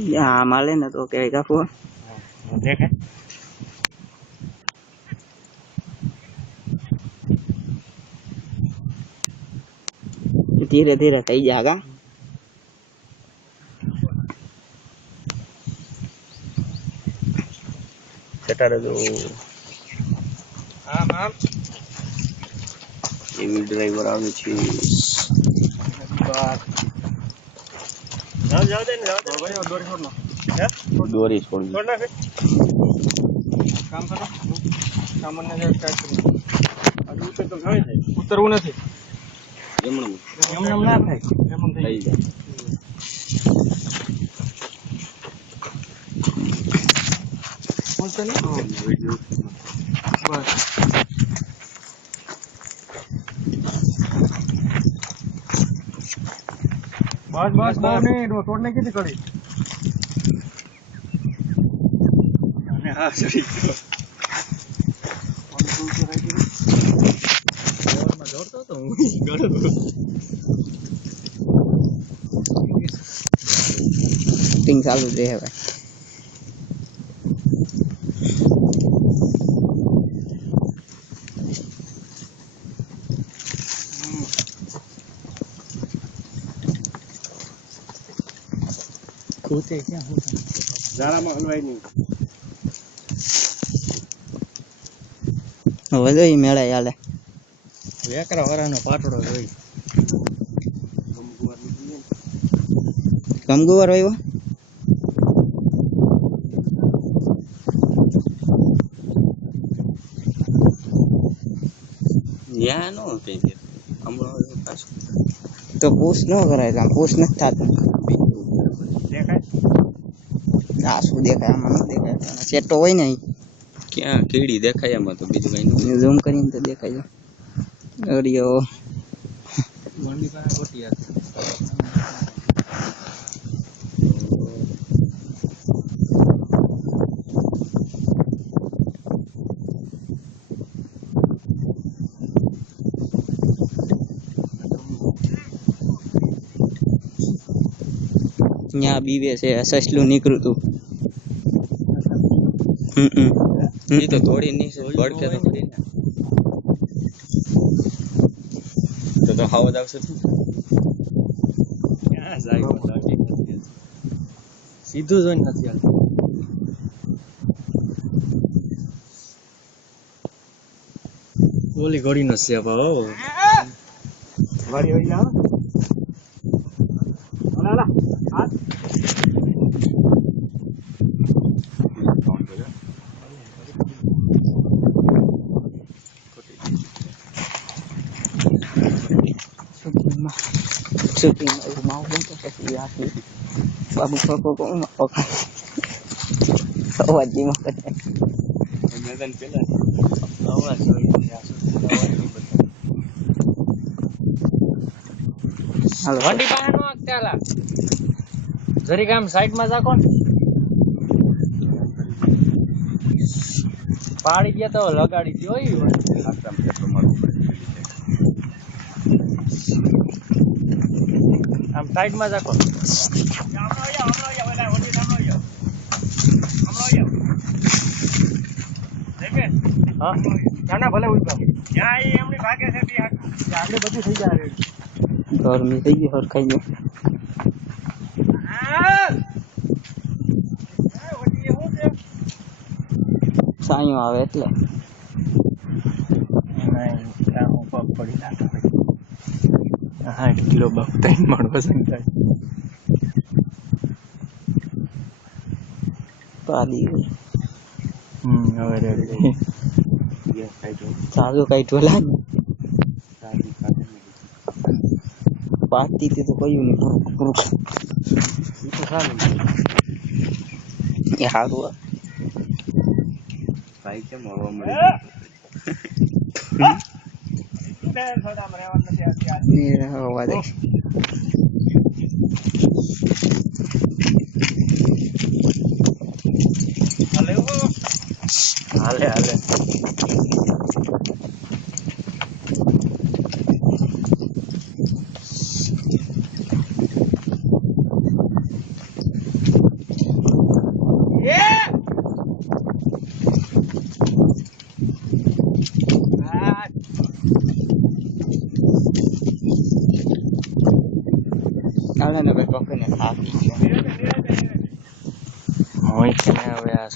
यहाँ माले ना तो कहेगा फोन देखे धीरे धीरे थी जाएगा सेटारे जो आम आम एवी ड्राइवर आवे छे जाओ जाओ दे भाई दोरी छोड़ ना है दोरी छोड़ ना फिर काम करो सामान्य जो काय करो अभी उतर तो घावे થાય ઉતરવું નથી એમણમ ના થાય એમમ થઈ જાય બોલતો નહીં વિડિયો બસ बस बस बस नहीं तोड़ने की थी कड़ी हाँ सही टिंग चालू दे है भाई होते क्या होता ज़रा में हलवाई नहीं હવે તો ઈ મેળા હાલે વેકરા વરાનો પાટડો જોઈ ગમગુવાર આવ્યો યા નો કે હમણાં પાછું તો પૂછ ન કરાય આમ પૂછ નથી થતું દેખાય આ શું દેખાય આમાં ન દેખાય ચેટો હોય ને ક્યાં કીડી દેખાય એમાં તો બીજું કઈ નહીં ઝૂમ કરીને તો દેખાય અરિયો મંડી પાસે ગોટિયા ત્યાં બીવે છે સસલું નીકળ્યું તું એ તો દોડી નહીં છે બળકે તો પડી ને તો હાવ આવશે ક્યાં જાય સીધું જોઈને નથી આવતું ઓલી ઘોડી નો છે ભાવ વાડી હોય લાવ અલા આ shooting ở máu đến cho cái gì thì ba mươi cô cũng ok sao gì mà cái này મેદાન પેલા આવા જોઈ હાલો વંડી પાસે નો ચાલા જરીક આમ સાઈડ માં જાકો ને પાડી ગયા તો લગાડી દયો ઈ આસામ કેટલો મારું આમ સાઈડ માં જાકો હા નાના ભલે ઉઈ ત્યાં ઈ એમની ભાગે છે બી આગળ બધું થઈ જાય ગરમી થઈ ગઈ હરખાઈ ગયો સાયો આવે એટલે હું પગ પડી નાખે 8 કિલો બક 3 મણ વજન થાય પાડી હવે રેડી ચાલુ કઈ ઢોલા પાતી તો કયું નહીં પૂરું ઈ તો સારું એ હારું ભાઈ કેમ હવા મળી હવા દે હાલે હાલે હાલે ને ભાઈ પકડીને થાકી ગયો હોય કે ના હવે આ